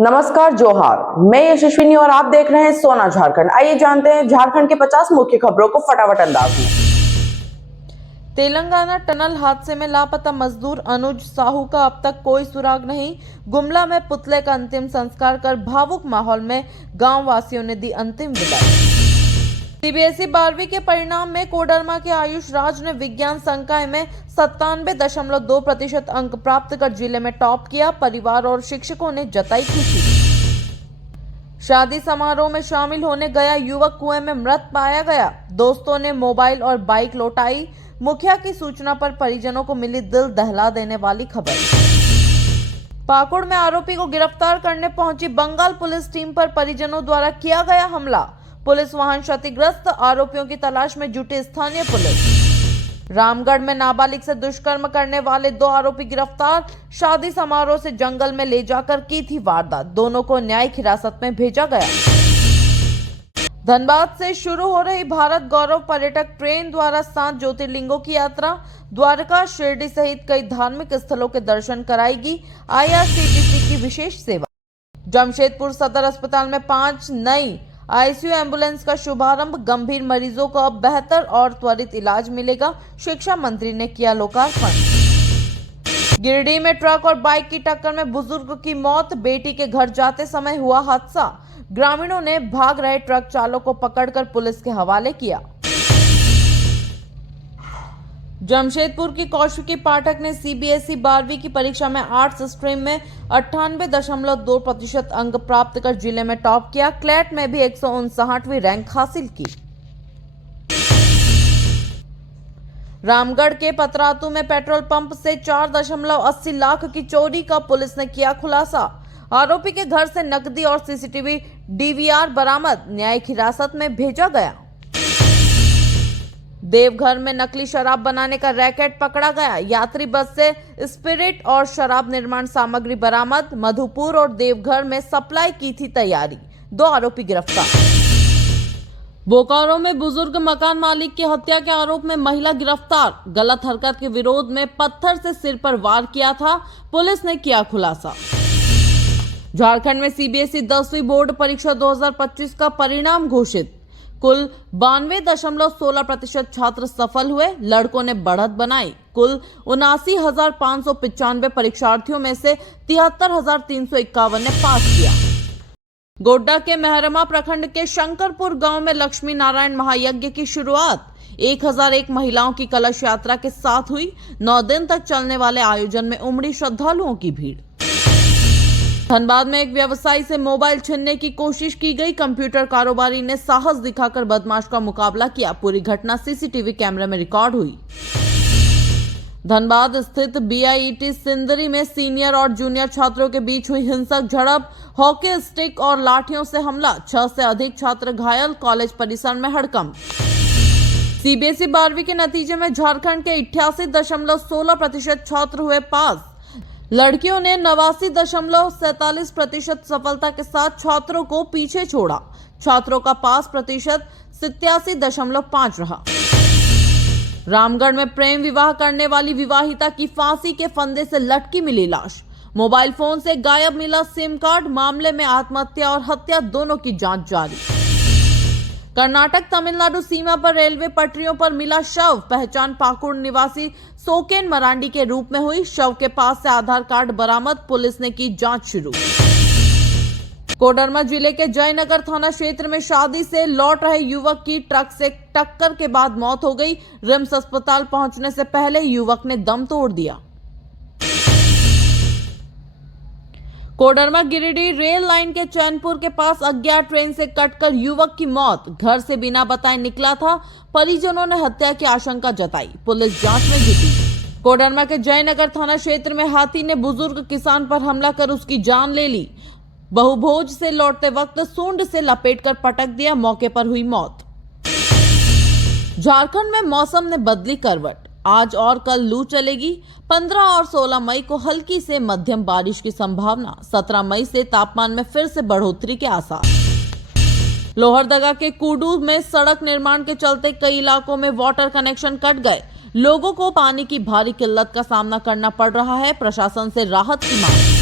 नमस्कार, जोहार। मैं यशस्विनी और आप देख रहे हैं सोना झारखंड। आइए जानते हैं झारखंड के 50 मुख्य खबरों को फटाफट अंदाज में। तेलंगाना टनल हादसे में लापता मजदूर अनुज साहू का अब तक कोई सुराग नहीं। गुमला में पुतले का अंतिम संस्कार कर भावुक माहौल में गांव वासियों ने दी अंतिम विदाई। सीबीएसई 12वीं के परिणाम में कोडरमा के आयुष राज ने विज्ञान संकाय में 97.2% अंक प्राप्त कर जिले में टॉप किया। परिवार और शिक्षकों ने जताई खुशी। शादी समारोह में शामिल होने गया युवक कुएं में मृत पाया गया। दोस्तों ने मोबाइल और बाइक लौटाई। मुखिया की सूचना पर परिजनों को मिली दिल दहला देने वाली खबर। पाकुड़ में आरोपी को गिरफ्तार करने पहुंची बंगाल पुलिस टीम पर परिजनों द्वारा किया गया हमला। पुलिस वाहन क्षतिग्रस्त, आरोपियों की तलाश में जुटी स्थानीय पुलिस। रामगढ़ में नाबालिग से दुष्कर्म करने वाले 2 आरोपी गिरफ्तार। शादी समारोह से जंगल में ले जाकर की थी वारदात। दोनों को न्यायिक हिरासत में भेजा गया। धनबाद से शुरू हो रही भारत गौरव पर्यटक ट्रेन द्वारा 7 ज्योतिर्लिंगों की यात्रा द्वारका, शिरडी सहित कई धार्मिक स्थलों के दर्शन कराएगी IRCTC की विशेष सेवा। जमशेदपुर सदर अस्पताल में 5 नई ICU एम्बुलेंस का शुभारंभ। गंभीर मरीजों को अब बेहतर और त्वरित इलाज मिलेगा। शिक्षा मंत्री ने किया लोकार्पण। गिरिडीह में ट्रक और बाइक की टक्कर में बुजुर्ग की मौत। बेटी के घर जाते समय हुआ हादसा। ग्रामीणों ने भाग रहे ट्रक चालक को पकड़कर पुलिस के हवाले किया। जमशेदपुर की कौशिकी पाठक ने सीबीएसई 12वीं की परीक्षा में आर्ट्स स्ट्रीम में 98.2% अंक प्राप्त कर जिले में टॉप किया। क्लैट में भी 159वीं रैंक हासिल की। रामगढ़ के पतरातू में पेट्रोल पंप से 4.80 लाख की चोरी का पुलिस ने किया खुलासा। आरोपी के घर से नकदी और CCTV DVR बरामद। न्यायिक हिरासत में भेजा गया। देवघर में नकली शराब बनाने का रैकेट पकड़ा गया। यात्री बस से स्पिरिट और शराब निर्माण सामग्री बरामद। मधुपुर और देवघर में सप्लाई की थी तैयारी। 2 आरोपी गिरफ्तार। बोकारो में बुजुर्ग मकान मालिक की हत्या के आरोप में महिला गिरफ्तार। गलत हरकत के विरोध में पत्थर से सिर पर वार किया था। पुलिस ने किया खुलासा। झारखंड में सीबीएसई 10वीं बोर्ड परीक्षा 2025 का परिणाम घोषित। कुल 92.16% छात्र सफल हुए। लड़कों ने बढ़त बनाई। कुल 79,595 परीक्षार्थियों में से 73,351 ने पास किया। गोड्डा के मेहरमा प्रखंड के शंकरपुर गांव में लक्ष्मी नारायण महायज्ञ की शुरुआत 1001 महिलाओं की कलश यात्रा के साथ हुई। 9 दिन तक चलने वाले आयोजन में उमड़ी श्रद्धालुओं की भीड़। धनबाद में एक व्यवसायी से मोबाइल छीनने की कोशिश की गई। कंप्यूटर कारोबारी ने साहस दिखाकर बदमाश का मुकाबला किया। पूरी घटना CCTV कैमरे में रिकॉर्ड हुई। धनबाद स्थित BIET सिंदरी में सीनियर और जूनियर छात्रों के बीच हुई हिंसक झड़प। हॉकी स्टिक और लाठियों से हमला। 6 से अधिक छात्र घायल। कॉलेज परिसर में हड़कंप। सीबीएसई 12वीं के नतीजे में झारखंड के 88.16% छात्र हुए पास। लड़कियों ने 89.47% सफलता के साथ छात्रों को पीछे छोड़ा। छात्रों का पास प्रतिशत 87.5 रहा। रामगढ़ में प्रेम विवाह करने वाली विवाहिता की फांसी के फंदे से लटकी मिली लाश। मोबाइल फोन से गायब मिला सिम कार्ड। मामले में आत्महत्या और हत्या दोनों की जांच जारी। कर्नाटक तमिलनाडु सीमा पर रेलवे पटरियों पर मिला शव। पहचान पाकुड़ निवासी सोकेन मरांडी के रूप में हुई। शव के पास से आधार कार्ड बरामद। पुलिस ने की जांच शुरू। कोडरमा जिले के जयनगर थाना क्षेत्र में शादी से लौट रहे युवक की ट्रक से टक्कर के बाद मौत हो गई। रिम्स अस्पताल पहुंचने से पहले युवक ने दम तोड़ दिया। कोडरमा गिरिडीह रेल लाइन के चैनपुर के पास अज्ञात ट्रेन से कटकर युवक की मौत। घर से बिना बताए निकला था। परिजनों ने हत्या की आशंका जताई। पुलिस जांच में जुटी। कोडरमा के जयनगर थाना क्षेत्र में हाथी ने बुजुर्ग किसान पर हमला कर उसकी जान ले ली। बहुभोज से लौटते वक्त सूंड से लपेटकर पटक दिया। मौके पर हुई मौत। झारखंड में मौसम ने बदली करवट। आज और कल लू चलेगी। 15 और 16 मई को हल्की से मध्यम बारिश की संभावना। 17 मई से तापमान में फिर से बढ़ोतरी के आसार। लोहरदगा के कुडू में सड़क निर्माण के चलते कई इलाकों में वाटर कनेक्शन कट गए। लोगों को पानी की भारी किल्लत का सामना करना पड़ रहा है। प्रशासन से राहत की मांग।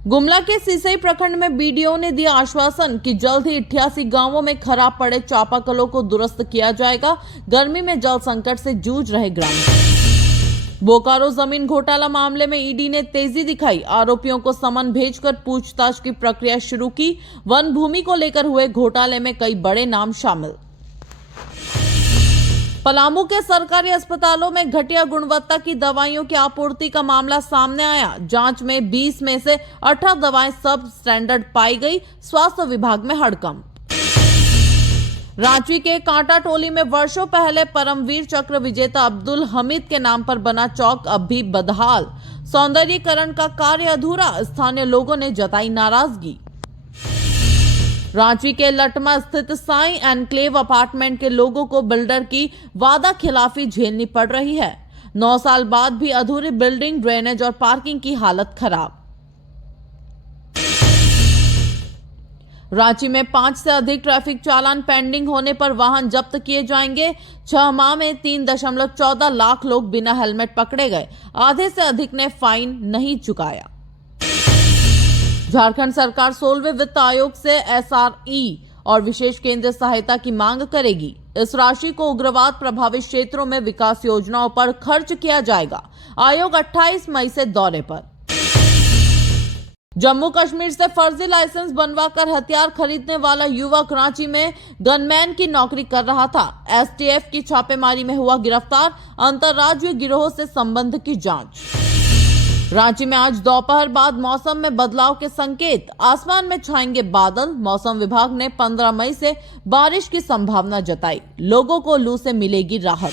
गुमला के सिसई प्रखंड में बीडीओ ने दिया आश्वासन कि जल्द ही 88 गांवों में खराब पड़े चापाकलों को दुरुस्त किया जाएगा। गर्मी में जल संकट से जूझ रहे ग्रामीण। बोकारो जमीन घोटाला मामले में ईडी ने तेजी दिखाई। आरोपियों को समन भेजकर पूछताछ की प्रक्रिया शुरू की। वन भूमि को लेकर हुए घोटाले में कई बड़े नाम शामिल। पलामू के सरकारी अस्पतालों में घटिया गुणवत्ता की दवाइयों की आपूर्ति का मामला सामने आया। जांच में 20 में से 18 दवाएं सब स्टैंडर्ड पाई गई। स्वास्थ्य विभाग में हड़कंप। रांची के कांटा टोली में वर्षों पहले परमवीर चक्र विजेता अब्दुल हमीद के नाम पर बना चौक अब भी बदहाल। सौंदर्यीकरण का कार्य अधूरा। स्थानीय लोगों ने जताई नाराजगी। रांची के लटमा स्थित साई एनक्लेव अपार्टमेंट के लोगों को बिल्डर की वादा खिलाफी झेलनी पड़ रही है। 9 साल बाद भी अधूरी बिल्डिंग, ड्रेनेज और पार्किंग की हालत खराब। रांची में 5 से अधिक ट्रैफिक चालान पेंडिंग होने पर वाहन जब्त किए जाएंगे। 6 माह में 3.14 लाख लोग बिना हेलमेट पकड़े गए। आधे से अधिक ने फाइन नहीं चुकाया। झारखंड सरकार 16वें वित्त आयोग से एसआरई और विशेष केंद्रीय सहायता की मांग करेगी। इस राशि को उग्रवाद प्रभावित क्षेत्रों में विकास योजनाओं पर खर्च किया जाएगा। आयोग 28 मई से दौरे पर। जम्मू कश्मीर से फर्जी लाइसेंस बनवाकर हथियार खरीदने वाला युवक रांची में गनमैन की नौकरी कर रहा था। एसटीएफ की छापेमारी में हुआ गिरफ्तार। अंतर्राज्यीय गिरोह से संबंध की जांच। रांची में आज दोपहर बाद मौसम में बदलाव के संकेत। आसमान में छाएंगे बादल। मौसम विभाग ने 15 मई से बारिश की संभावना जताई। लोगों को लू से मिलेगी राहत।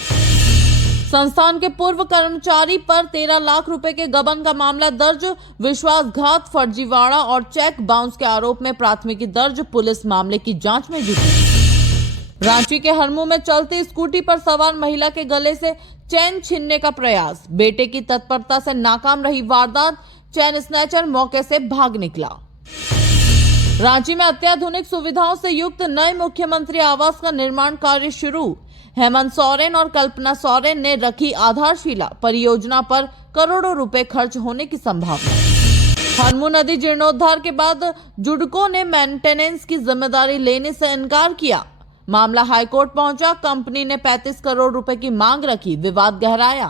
संस्थान के पूर्व कर्मचारी पर 13 लाख रुपए के गबन का मामला दर्ज। विश्वासघात, फर्जीवाड़ा और चेक बाउंस के आरोप में प्राथमिकी दर्ज। पुलिस मामले की जांच में जुटी। रांची के हरमू में चलती स्कूटी पर सवार महिला के गले से चैन छीनने का प्रयास। बेटे की तत्परता से नाकाम रही वारदात। चैन स्नैचर मौके से भाग निकला। रांची में अत्याधुनिक सुविधाओं से युक्त नए मुख्यमंत्री आवास का निर्माण कार्य शुरू। हेमंत सोरेन और कल्पना सोरेन ने रखी आधारशिला। परियोजना पर करोड़ों रुपए खर्च होने की संभावना। हरमू नदी जीर्णोद्धार के बाद जुडको ने मेंटेनेंस की जिम्मेदारी लेने से इनकार किया। मामला हाईकोर्ट पहुंचा। कंपनी ने 35 करोड़ रुपए की मांग रखी। विवाद गहराया।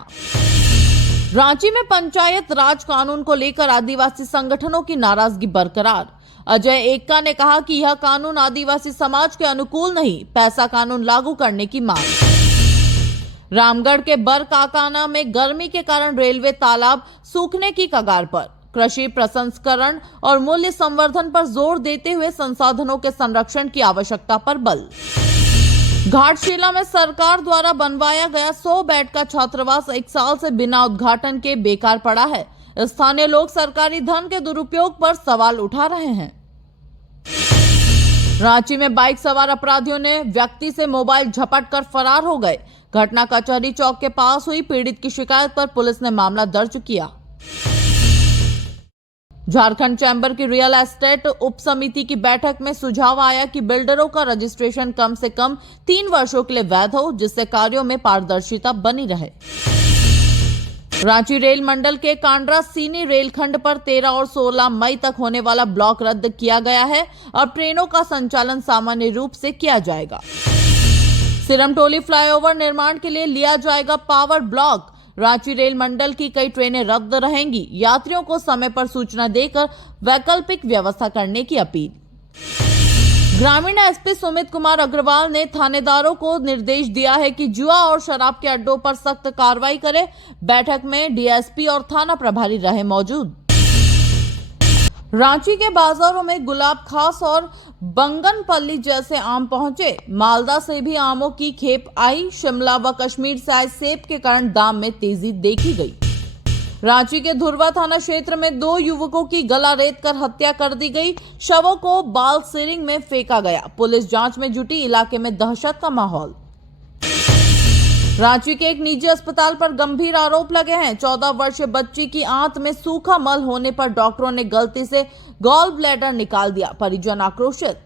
रांची में पंचायत राज कानून को लेकर आदिवासी संगठनों की नाराजगी बरकरार। अजय एक्का ने कहा कि यह कानून आदिवासी समाज के अनुकूल नहीं। पैसा कानून लागू करने की मांग। रामगढ़ के बरकाकाना में गर्मी के कारण रेलवे तालाब सूखने की कगार पर। कृषि प्रसंस्करण और मूल्य संवर्धन पर जोर देते हुए संसाधनों के संरक्षण की आवश्यकता पर बल। घाटशिला में सरकार द्वारा बनवाया गया 100 बेड का छात्रावास 1 साल से बिना उद्घाटन के बेकार पड़ा है। स्थानीय लोग सरकारी धन के दुरुपयोग पर सवाल उठा रहे हैं। रांची में बाइक सवार अपराधियों ने व्यक्ति से मोबाइल झपट कर फरार हो गए। घटना कचहरी चौक के पास हुई। पीड़ित की शिकायत पर पुलिस ने मामला दर्ज किया। झारखंड चैम्बर की रियल एस्टेट उप समिति की बैठक में सुझाव आया कि बिल्डरों का रजिस्ट्रेशन कम से कम 3 वर्षों के लिए वैध हो, जिससे कार्यों में पारदर्शिता बनी रहे। रांची रेल मंडल के कांड्रा सीनी रेलखंड पर 13 और 16 मई तक होने वाला ब्लॉक रद्द किया गया है। अब ट्रेनों का संचालन सामान्य रूप से किया जाएगा। सिरमटोली फ्लाईओवर निर्माण के लिए लिया जाएगा पावर ब्लॉक। रांची रेल मंडल की कई ट्रेनें रद्द रहेंगी। यात्रियों को समय पर सूचना देकर वैकल्पिक व्यवस्था करने की अपील। ग्रामीण एसपी सुमित कुमार अग्रवाल ने थानेदारों को निर्देश दिया है कि जुआ और शराब के अड्डों पर सख्त कार्रवाई करें। बैठक में डीएसपी और थाना प्रभारी रहे मौजूद। रांची के बाजारों में गुलाब खास और बंगनपल्ली जैसे आम पहुंचे। मालदा से भी आमों की खेप आई। शिमला व कश्मीर से आए सेब के कारण दाम में तेजी देखी गई। रांची के धुरवा थाना क्षेत्र में 2 युवकों की गला रेत कर हत्या कर दी गई। शवों को बाल सिरिंग में फेंका गया। पुलिस जांच में जुटी। इलाके में दहशत का माहौल। रांची के एक निजी अस्पताल पर गंभीर आरोप लगे हैं। 14 वर्षीय बच्ची की आंत में सूखा मल होने पर डॉक्टरों ने गलती से गॉल ब्लैडर निकाल दिया। परिजन आक्रोशित।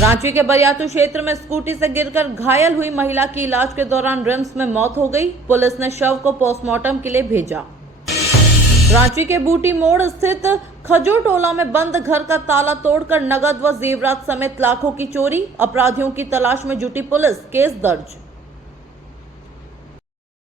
रांची के बरियातू क्षेत्र में स्कूटी से गिरकर घायल हुई महिला की इलाज के दौरान रिम्स में मौत हो गई। पुलिस ने शव को पोस्टमार्टम के लिए भेजा। रांची के बूटी मोड़ स्थित खजूर टोला में बंद घर का ताला तोड़कर नगद व जेवरात समेत लाखों की चोरी, अपराधियों की तलाश में जुटी पुलिस, केस दर्ज।